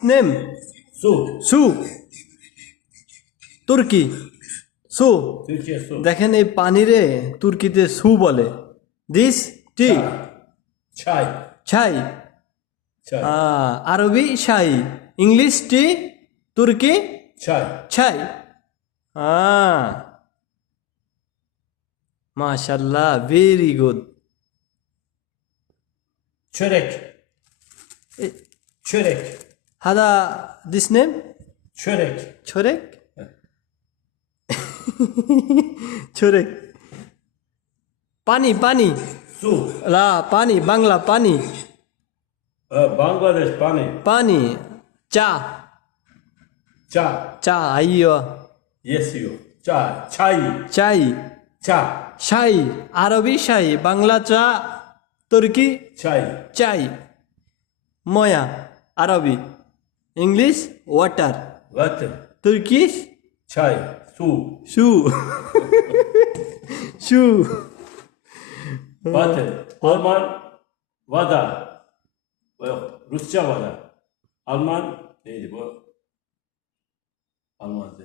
Name Su. সু তুর্কি সু Türkiye su. দেখেন এই পানিরে তুর্কিতে সু বলে দিস টি Çay. Çay. ছাই Çay. আরবি শাই ইংলিশ টি তুর্কি Çay. ছাই মাশাল্লাহ ভেরি গুড Çörek. Çörek. হাদা দিস নেম Çörek. ছোরেক ছোরেক পানি পানি Su. লা পানি বাংলা পানি Bangladeş pani. পানি চা Ça. চা আইয়ো Yes you. Çay. Çay. চাই Ça. শাই আরবি শাই বাংলা চা তুর্কি Çay. চাই ময়া আরবি English water Water. Turkish Çay. Su. শু শু Water. Alman. Vada. Yok. Rusça vada. Alman neydi bu? Almanca.